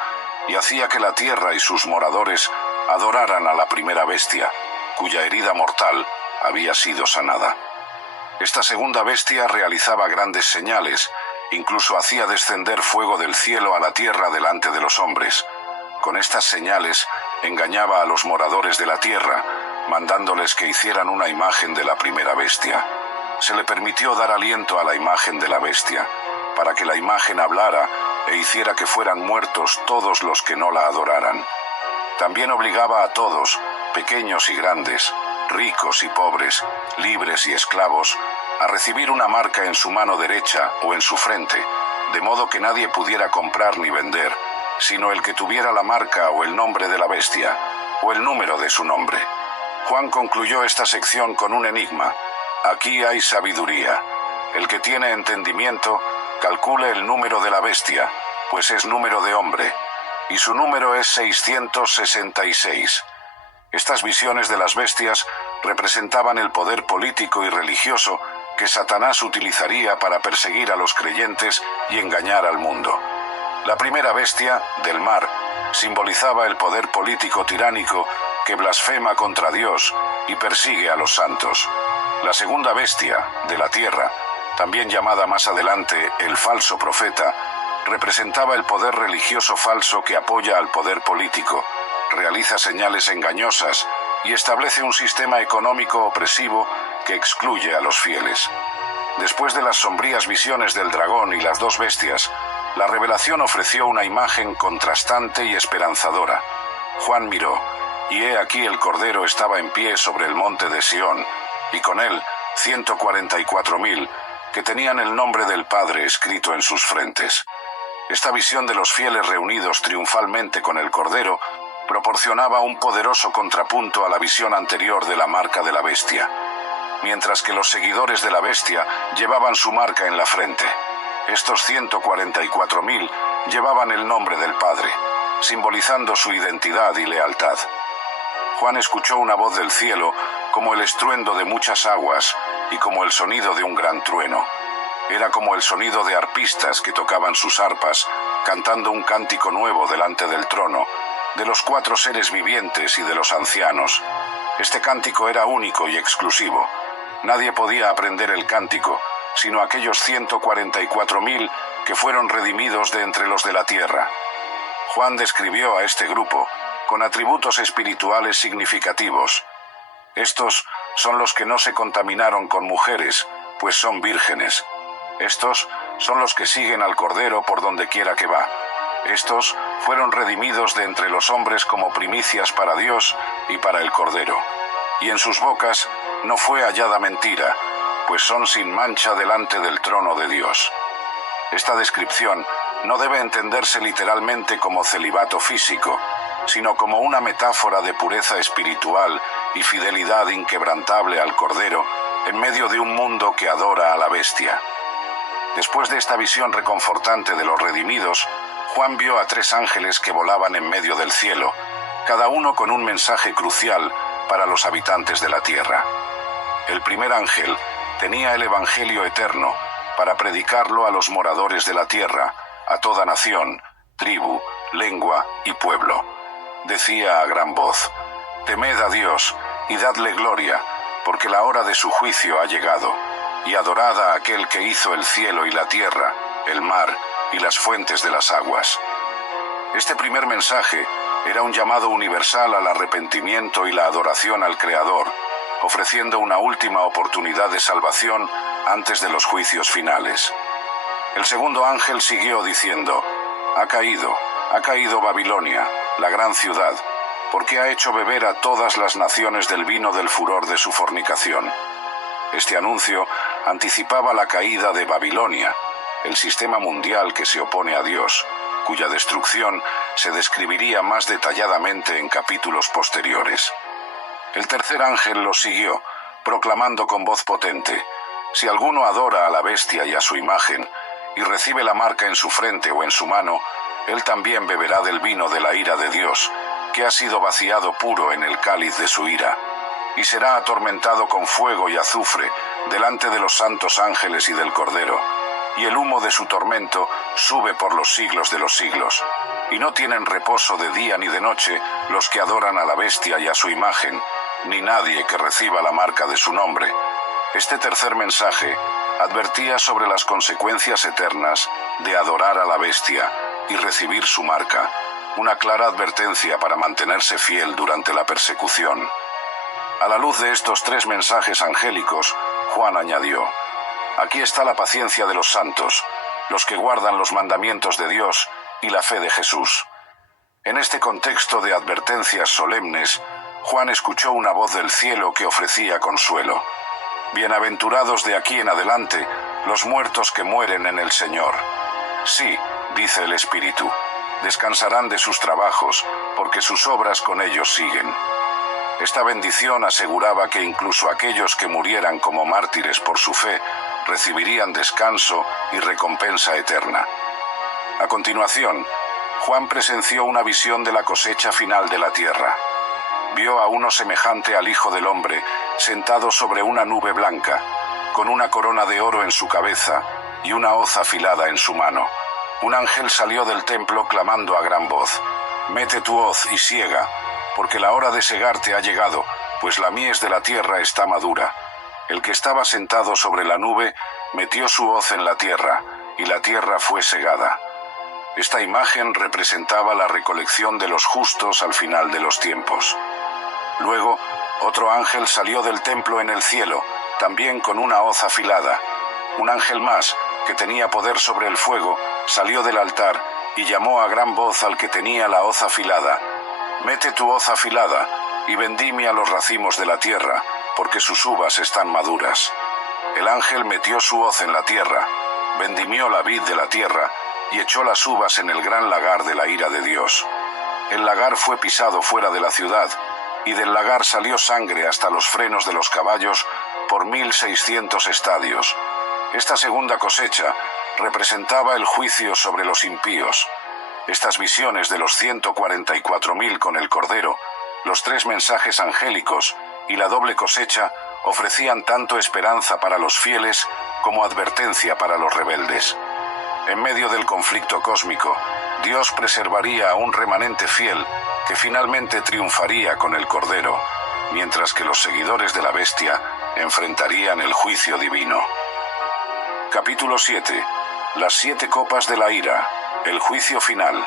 y hacía que la tierra y sus moradores adoraran a la primera bestia, cuya herida mortal había sido sanada. Esta segunda bestia realizaba grandes señales, incluso hacía descender fuego del cielo a la tierra delante de los hombres. Con estas señales engañaba a los moradores de la tierra, mandándoles que hicieran una imagen de la primera bestia. Se le permitió dar aliento a la imagen de la bestia, para que la imagen hablara e hiciera que fueran muertos todos los que no la adoraran. También obligaba a todos, pequeños y grandes, ricos y pobres, libres y esclavos, a recibir una marca en su mano derecha o en su frente, de modo que nadie pudiera comprar ni vender, sino el que tuviera la marca o el nombre de la bestia, o el número de su nombre. Juan concluyó esta sección con un enigma: aquí hay sabiduría. El que tiene entendimiento, calcule el número de la bestia, pues es número de hombre, y su número es 666. Estas visiones de las bestias representaban el poder político y religioso que Satanás utilizaría para perseguir a los creyentes y engañar al mundo. La primera bestia, del mar, simbolizaba el poder político tiránico que blasfema contra Dios y persigue a los santos. La segunda bestia, de la tierra, también llamada más adelante el falso profeta, representaba el poder religioso falso que apoya al poder político, realiza señales engañosas y establece un sistema económico opresivo que excluye a los fieles. Después de las sombrías visiones del dragón y las 2 bestias, la revelación ofreció una imagen contrastante y esperanzadora. Juan miró, y he aquí el Cordero estaba en pie sobre el monte de Sión, y con él 144.000, que tenían el nombre del Padre escrito en sus frentes. Esta visión de los fieles reunidos triunfalmente con el Cordero proporcionaba un poderoso contrapunto a la visión anterior de la marca de la bestia, mientras que los seguidores de la bestia llevaban su marca en la frente. Estos 144.000 llevaban el nombre del Padre, simbolizando su identidad y lealtad. Juan escuchó una voz del cielo como el estruendo de muchas aguas y como el sonido de un gran trueno. Era como el sonido de arpistas que tocaban sus arpas, cantando un cántico nuevo delante del trono, de los 4 seres vivientes y de los ancianos. Este cántico era único y exclusivo. Nadie podía aprender el cántico, sino aquellos 144.000 que fueron redimidos de entre los de la tierra. Juan describió a este grupo con atributos espirituales significativos. Estos son los que no se contaminaron con mujeres, pues son vírgenes. Estos son los que siguen al Cordero por donde quiera que va. Estos fueron redimidos de entre los hombres como primicias para Dios y para el Cordero. Y en sus bocas no fue hallada mentira, pues son sin mancha delante del trono de Dios. Esta descripción no debe entenderse literalmente como celibato físico, sino como una metáfora de pureza espiritual y fidelidad inquebrantable al Cordero en medio de un mundo que adora a la bestia. Después de esta visión reconfortante de los redimidos, Juan vio a 3 ángeles que volaban en medio del cielo, cada uno con un mensaje crucial para los habitantes de la tierra. El primer ángel tenía el Evangelio eterno para predicarlo a los moradores de la tierra, a toda nación, tribu, lengua y pueblo. Decía a gran voz: «Temed a Dios y dadle gloria, porque la hora de su juicio ha llegado, y adorad a aquel que hizo el cielo y la tierra, el mar y las fuentes de las aguas». Este primer mensaje era un llamado universal al arrepentimiento y la adoración al Creador, ofreciendo una última oportunidad de salvación antes de los juicios finales. El segundo ángel siguió diciendo: ha caído Babilonia, la gran ciudad, porque ha hecho beber a todas las naciones del vino del furor de su fornicación». Este anuncio anticipaba la caída de Babilonia, el sistema mundial que se opone a Dios, cuya destrucción se describiría más detalladamente en capítulos posteriores. El tercer ángel lo siguió, proclamando con voz potente: «Si alguno adora a la bestia y a su imagen, y recibe la marca en su frente o en su mano, él también beberá del vino de la ira de Dios, que ha sido vaciado puro en el cáliz de su ira, y será atormentado con fuego y azufre delante de los santos ángeles y del Cordero, y el humo de su tormento sube por los siglos de los siglos, y no tienen reposo de día ni de noche los que adoran a la bestia y a su imagen, ni nadie que reciba la marca de su nombre». Este tercer mensaje advertía sobre las consecuencias eternas de adorar a la bestia y recibir su marca, una clara advertencia para mantenerse fiel durante la persecución. A la luz de estos 3 mensajes angélicos, Juan añadió: «Aquí está la paciencia de los santos, los que guardan los mandamientos de Dios y la fe de Jesús». En este contexto de advertencias solemnes, Juan escuchó una voz del cielo que ofrecía consuelo: «Bienaventurados de aquí en adelante los muertos que mueren en el Señor. Sí, dice el Espíritu, descansarán de sus trabajos, porque sus obras con ellos siguen». Esta bendición aseguraba que incluso aquellos que murieran como mártires por su fe recibirían descanso y recompensa eterna. A continuación, Juan presenció una visión de la cosecha final de la tierra. Vio a uno semejante al Hijo del Hombre, sentado sobre una nube blanca, con una corona de oro en su cabeza y una hoz afilada en su mano. Un ángel salió del templo clamando a gran voz: «Mete tu hoz y siega, porque la hora de segarte ha llegado, pues la mies de la tierra está madura». El que estaba sentado sobre la nube metió su hoz en la tierra, y la tierra fue segada. Esta imagen representaba la recolección de los justos al final de los tiempos. Luego, otro ángel salió del templo en el cielo, también con una hoz afilada. Un ángel más, que tenía poder sobre el fuego, salió del altar y llamó a gran voz al que tenía la hoz afilada: «Mete tu hoz afilada y vendimia los racimos de la tierra, porque sus uvas están maduras». El ángel metió su hoz en la tierra, vendimió la vid de la tierra y echó las uvas en el gran lagar de la ira de Dios. El lagar fue pisado fuera de la ciudad, y del lagar salió sangre hasta los frenos de los caballos por 1600 estadios. Esta segunda cosecha representaba el juicio sobre los impíos. Estas visiones de los 144.000 con el Cordero, los 3 mensajes angélicos y la doble cosecha ofrecían tanto esperanza para los fieles como advertencia para los rebeldes. En medio del conflicto cósmico, Dios preservaría a un remanente fiel que finalmente triunfaría con el Cordero, mientras que los seguidores de la bestia enfrentarían el juicio divino. Capítulo 7. Las 7 copas de la ira, el juicio final.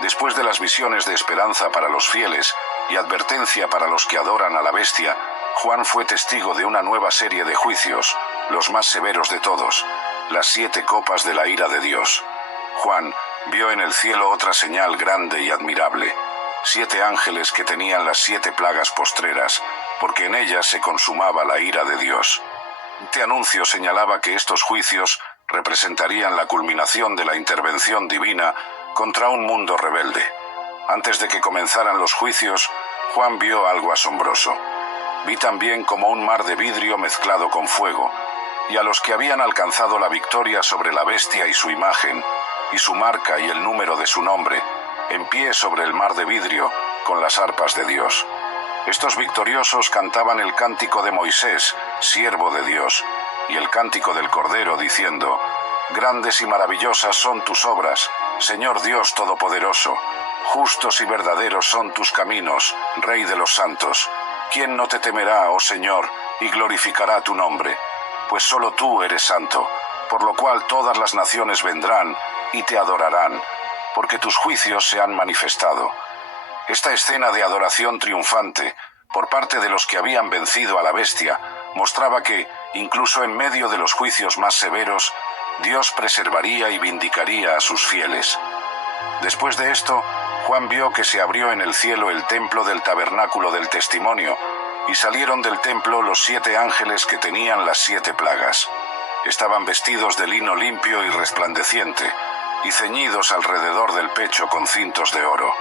Después de las visiones de esperanza para los fieles y advertencia para los que adoran a la bestia, Juan fue testigo de una nueva serie de juicios, los más severos de todos, las 7 copas de la ira de Dios. Juan vio en el cielo otra señal grande y admirable: 7 ángeles que tenían las 7 plagas postreras, porque en ellas se consumaba la ira de Dios. Este anuncio señalaba que estos juicios representarían la culminación de la intervención divina contra un mundo rebelde. Antes de que comenzaran los juicios, Juan vio algo asombroso. Vi también como un mar de vidrio mezclado con fuego, y a los que habían alcanzado la victoria sobre la bestia y su imagen, y su marca y el número de su nombre, en pie sobre el mar de vidrio, con las arpas de Dios. Estos victoriosos cantaban el cántico de Moisés, siervo de Dios, y el cántico del Cordero, diciendo: Grandes y maravillosas son tus obras, Señor Dios Todopoderoso. Justos y verdaderos son tus caminos, Rey de los santos. ¿Quién no te temerá, oh Señor, y glorificará tu nombre? Pues solo tú eres santo, por lo cual todas las naciones vendrán y te adorarán, porque tus juicios se han manifestado. Esta escena de adoración triunfante por parte de los que habían vencido a la bestia mostraba que, incluso en medio de los juicios más severos, Dios preservaría y vindicaría a sus fieles. Después de esto, Juan vio que se abrió en el cielo el templo del tabernáculo del testimonio, y salieron del templo los 7 ángeles que tenían las 7 plagas. Estaban vestidos de lino limpio y resplandeciente, y ceñidos alrededor del pecho con cintos de oro.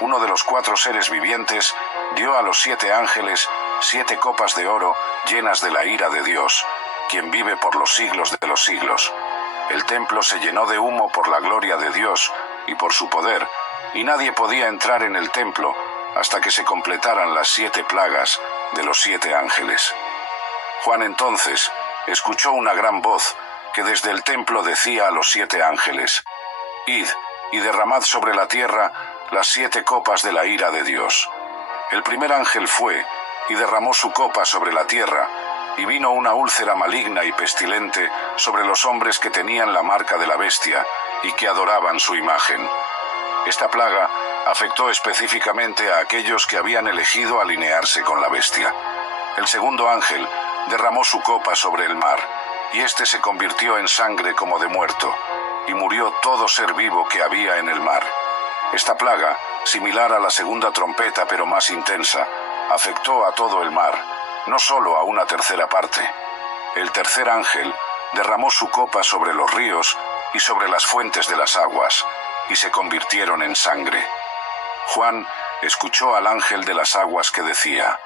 Uno de los 4 seres vivientes dio a los 7 ángeles 7 copas de oro llenas de la ira de Dios, quien vive por los siglos de los siglos. El templo se llenó de humo por la gloria de Dios y por su poder, y nadie podía entrar en el templo hasta que se completaran las 7 plagas de los 7 ángeles. Juan entonces escuchó una gran voz que desde el templo decía a los 7 ángeles: Id y derramad sobre la tierra las 7 copas de la ira de Dios. El primer ángel fue y derramó su copa sobre la tierra, y vino una úlcera maligna y pestilente sobre los hombres que tenían la marca de la bestia y que adoraban su imagen. Esta plaga afectó específicamente a aquellos que habían elegido alinearse con la bestia. El segundo ángel derramó su copa sobre el mar, y éste se convirtió en sangre como de muerto, y murió todo ser vivo que había en el mar. Esta plaga, similar a la segunda trompeta pero más intensa, afectó a todo el mar, no solo a una tercera parte. El tercer ángel derramó su copa sobre los ríos y sobre las fuentes de las aguas, y se convirtieron en sangre. Juan escuchó al ángel de las aguas que decía: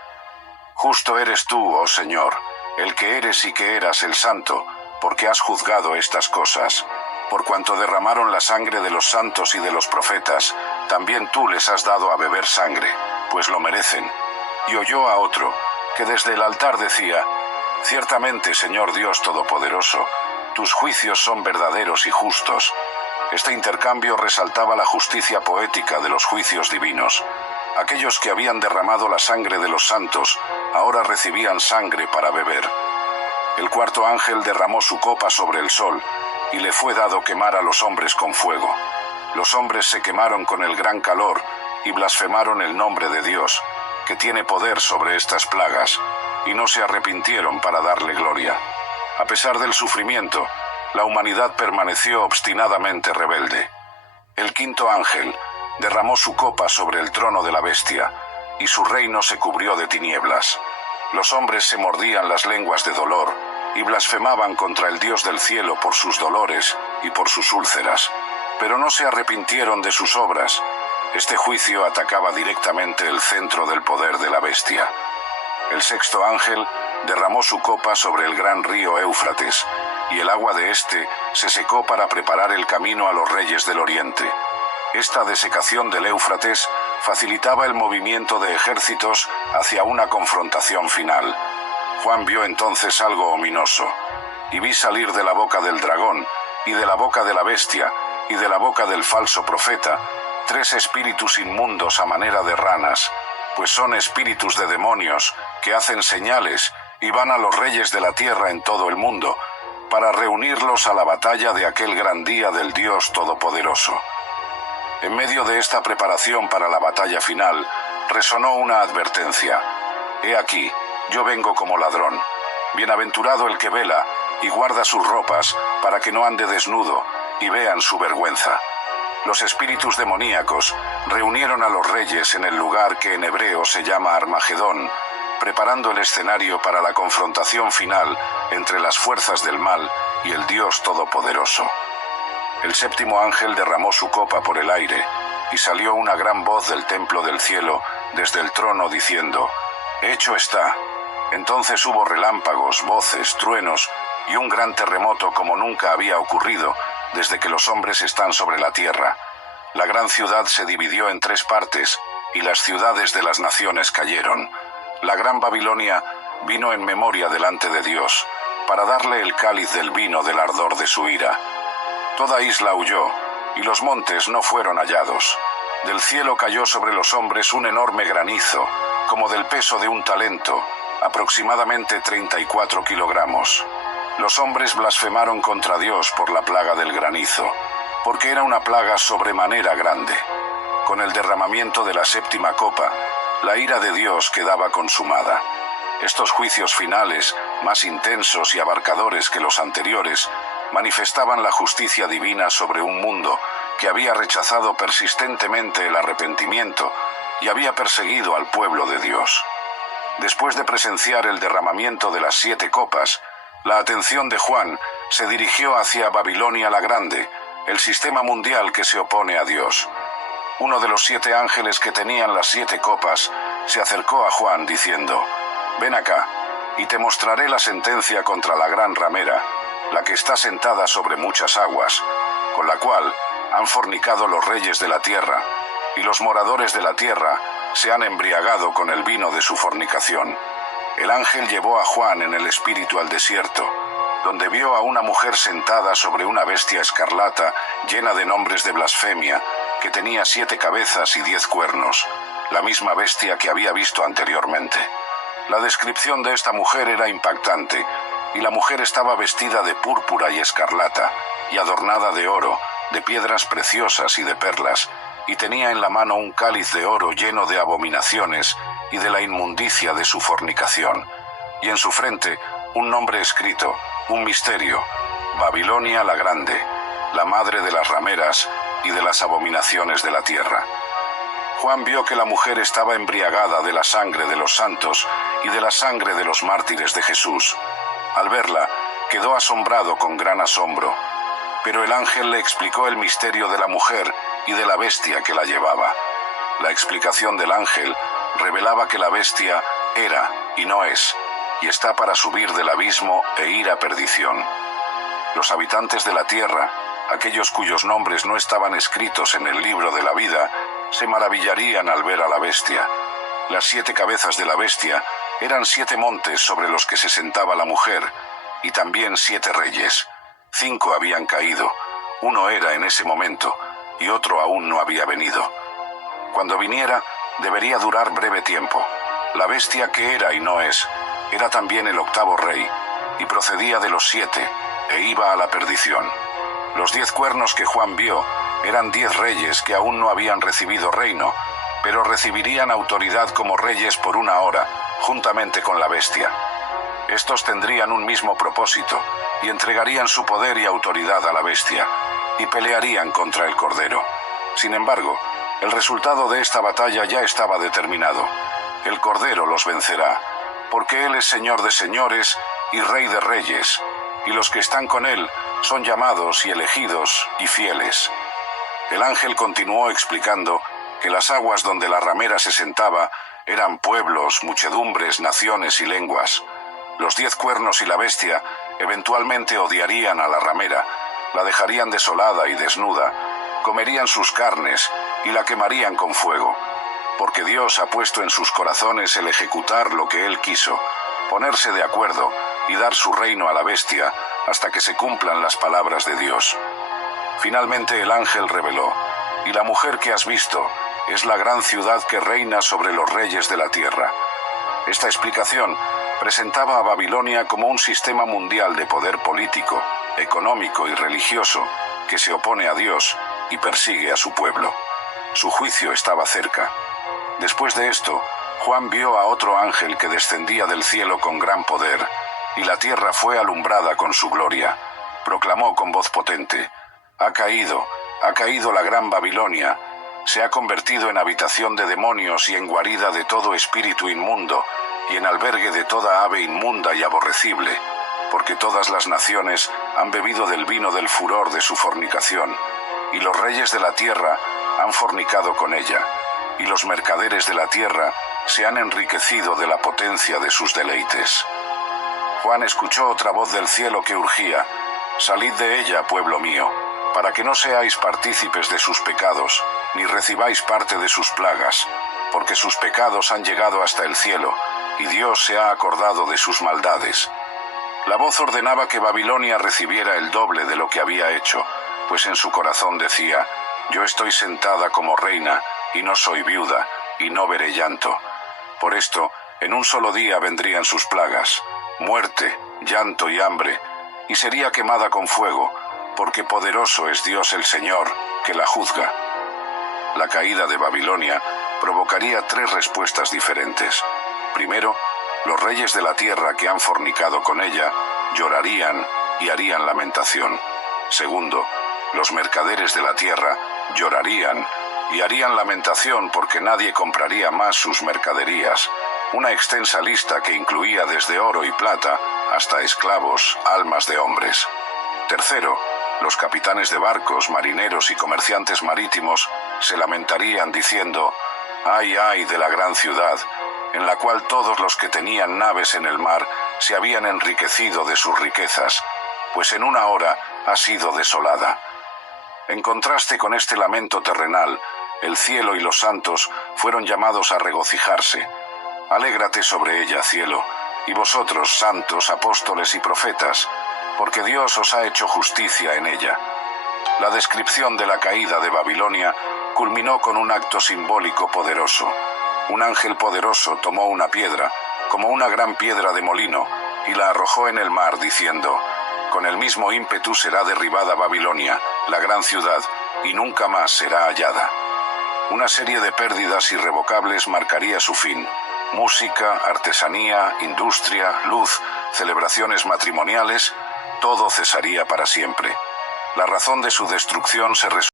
Justo eres tú, oh Señor, el que eres y que eras el Santo, porque has juzgado estas cosas. Por cuanto derramaron la sangre de los santos y de los profetas, también tú les has dado a beber sangre, pues lo merecen. Y oyó a otro, que desde el altar decía: Ciertamente, Señor Dios Todopoderoso, tus juicios son verdaderos y justos. Este intercambio resaltaba la justicia poética de los juicios divinos. Aquellos que habían derramado la sangre de los santos, ahora recibían sangre para beber. El cuarto ángel derramó su copa sobre el sol, y le fue dado quemar a los hombres con fuego. Los hombres se quemaron con el gran calor, y blasfemaron el nombre de Dios, que tiene poder sobre estas plagas, y no se arrepintieron para darle gloria. A pesar del sufrimiento, la humanidad permaneció obstinadamente rebelde. El quinto ángel derramó su copa sobre el trono de la bestia, y su reino se cubrió de tinieblas. Los hombres se mordían las lenguas de dolor, y blasfemaban contra el Dios del cielo por sus dolores y por sus úlceras, pero no se arrepintieron de sus obras. Este juicio atacaba directamente el centro del poder de la bestia. El sexto ángel derramó su copa sobre el gran río Éufrates, y el agua de éste se secó para preparar el camino a los reyes del oriente. Esta desecación del Éufrates facilitaba el movimiento de ejércitos hacia una confrontación final. Juan vio entonces algo ominoso, y vi salir de la boca del dragón, y de la boca de la bestia, y de la boca del falso profeta, 3 espíritus inmundos a manera de ranas, pues son espíritus de demonios que hacen señales y van a los reyes de la tierra en todo el mundo, para reunirlos a la batalla de aquel gran día del Dios Todopoderoso. En medio de esta preparación para la batalla final, resonó una advertencia: He aquí, yo vengo como ladrón. Bienaventurado el que vela y guarda sus ropas para que no ande desnudo y vean su vergüenza. Los espíritus demoníacos reunieron a los reyes en el lugar que en hebreo se llama Armagedón, preparando el escenario para la confrontación final entre las fuerzas del mal y el Dios Todopoderoso. El séptimo ángel derramó su copa por el aire, y salió una gran voz del templo del cielo desde el trono diciendo: «Hecho está». Entonces hubo relámpagos, voces, truenos y un gran terremoto como nunca había ocurrido desde que los hombres están sobre la tierra. La gran ciudad se dividió en 3 partes, y las ciudades de las naciones cayeron. La gran Babilonia vino en memoria delante de Dios, para darle el cáliz del vino del ardor de su ira. Toda isla huyó, y los montes no fueron hallados. Del cielo cayó sobre los hombres un enorme granizo, como del peso de un talento, aproximadamente 34 kilogramos. Los hombres blasfemaron contra Dios por la plaga del granizo, porque era una plaga sobremanera grande. Con el derramamiento de la séptima copa, la ira de Dios quedaba consumada. Estos juicios finales, más intensos y abarcadores que los anteriores, manifestaban la justicia divina sobre un mundo que había rechazado persistentemente el arrepentimiento y había perseguido al pueblo de Dios. Después de presenciar el derramamiento de las 7 copas, la atención de Juan se dirigió hacia Babilonia la Grande, el sistema mundial que se opone a Dios. Uno de los 7 ángeles que tenían las 7 copas se acercó a Juan diciendo: «Ven acá, y te mostraré la sentencia contra la gran ramera, la que está sentada sobre muchas aguas, con la cual han fornicado los reyes de la tierra, y los moradores de la tierra se han embriagado con el vino de su fornicación». El ángel llevó a Juan en el espíritu al desierto, donde vio a una mujer sentada sobre una bestia escarlata llena de nombres de blasfemia, que tenía 7 cabezas y 10 cuernos, la misma bestia que había visto anteriormente. La descripción de esta mujer era impactante, y la mujer estaba vestida de púrpura y escarlata, y adornada de oro, de piedras preciosas y de perlas, y tenía en la mano un cáliz de oro lleno de abominaciones y de la inmundicia de su fornicación, y en su frente un nombre escrito, un misterio: Babilonia la Grande, la madre de las rameras y de las abominaciones de la tierra. Juan vio que la mujer estaba embriagada de la sangre de los santos y de la sangre de los mártires de Jesús. Al verla, quedó asombrado con gran asombro, pero el ángel le explicó el misterio de la mujer y de la bestia que la llevaba. La explicación del ángel revelaba que la bestia era y no es, y está para subir del abismo e ir a perdición. Los habitantes de la tierra, aquellos cuyos nombres no estaban escritos en el libro de la vida, se maravillarían al ver a la bestia. Las 7 cabezas de la bestia eran 7 montes sobre los que se sentaba la mujer, y también 7 reyes. 5 habían caído, uno era en ese momento, y otro aún no había venido. Cuando viniera, debería durar breve tiempo. La bestia que era y no es, era también el 8º rey, y procedía de los 7, e iba a la perdición. Los 10 cuernos que Juan vio eran 10 reyes que aún no habían recibido reino, pero recibirían autoridad como reyes por 1 hora, juntamente con la bestia. Estos tendrían un mismo propósito, y entregarían su poder y autoridad a la bestia, y pelearían contra el Cordero. Sin embargo, el resultado de esta batalla ya estaba determinado. El Cordero los vencerá, porque Él es Señor de señores y Rey de reyes, y los que están con Él son llamados y elegidos y fieles. El ángel continuó explicando que las aguas donde la ramera se sentaba eran pueblos, muchedumbres, naciones y lenguas. Los 10 cuernos y la bestia eventualmente odiarían a la ramera, la dejarían desolada y desnuda, comerían sus carnes y la quemarían con fuego, porque Dios ha puesto en sus corazones el ejecutar lo que Él quiso, ponerse de acuerdo y dar su reino a la bestia hasta que se cumplan las palabras de Dios. Finalmente el ángel reveló: «Y la mujer que has visto es la gran ciudad que reina sobre los reyes de la tierra». Esta explicación presentaba a Babilonia como un sistema mundial de poder político, económico y religioso que se opone a Dios y persigue a su pueblo. Su juicio estaba cerca. Después de esto, Juan vio a otro ángel que descendía del cielo con gran poder, y la tierra fue alumbrada con su gloria. Proclamó con voz potente: «Ha caído, Ha caído la gran Babilonia, se ha convertido en habitación de demonios y en guarida de todo espíritu inmundo, y en albergue de toda ave inmunda y aborrecible, porque todas las naciones han bebido del vino del furor de su fornicación, y los reyes de la tierra han fornicado con ella, y los mercaderes de la tierra se han enriquecido de la potencia de sus deleites. Juan escuchó otra voz del cielo que urgía: «Salid de ella, pueblo mío, para que no seáis partícipes de sus pecados, ni recibáis parte de sus plagas, porque sus pecados han llegado hasta el cielo, y Dios se ha acordado de sus maldades». La voz ordenaba que Babilonia recibiera el doble de lo que había hecho, pues en su corazón decía: «Yo estoy sentada como reina, y no soy viuda, y no veré llanto». Por esto, en un solo día vendrían sus plagas: muerte, llanto y hambre, y sería quemada con fuego, porque poderoso es Dios el Señor, que la juzga. La caída de Babilonia provocaría 3 respuestas diferentes. Primero, los reyes de la tierra que han fornicado con ella llorarían y harían lamentación. Segundo, los mercaderes de la tierra llorarían y harían lamentación porque nadie compraría más sus mercaderías. Una extensa lista que incluía desde oro y plata hasta esclavos, almas de hombres. Tercero, los capitanes de barcos, marineros y comerciantes marítimos se lamentarían diciendo: «Ay, ay de la gran ciudad, en la cual todos los que tenían naves en el mar se habían enriquecido de sus riquezas, pues en una hora ha sido desolada». En contraste con este lamento terrenal, el cielo y los santos fueron llamados a regocijarse. «Alégrate sobre ella, cielo, y vosotros, santos, apóstoles y profetas, porque Dios os ha hecho justicia en ella». La descripción de la caída de Babilonia culminó con un acto simbólico poderoso. Un ángel poderoso tomó una piedra, como una gran piedra de molino, y la arrojó en el mar, diciendo: «Con el mismo ímpetu será derribada Babilonia, la gran ciudad, y nunca más será hallada». Una serie de pérdidas irrevocables marcaría su fin. Música, artesanía, industria, luz, celebraciones matrimoniales, todo cesaría para siempre. La razón de su destrucción se resume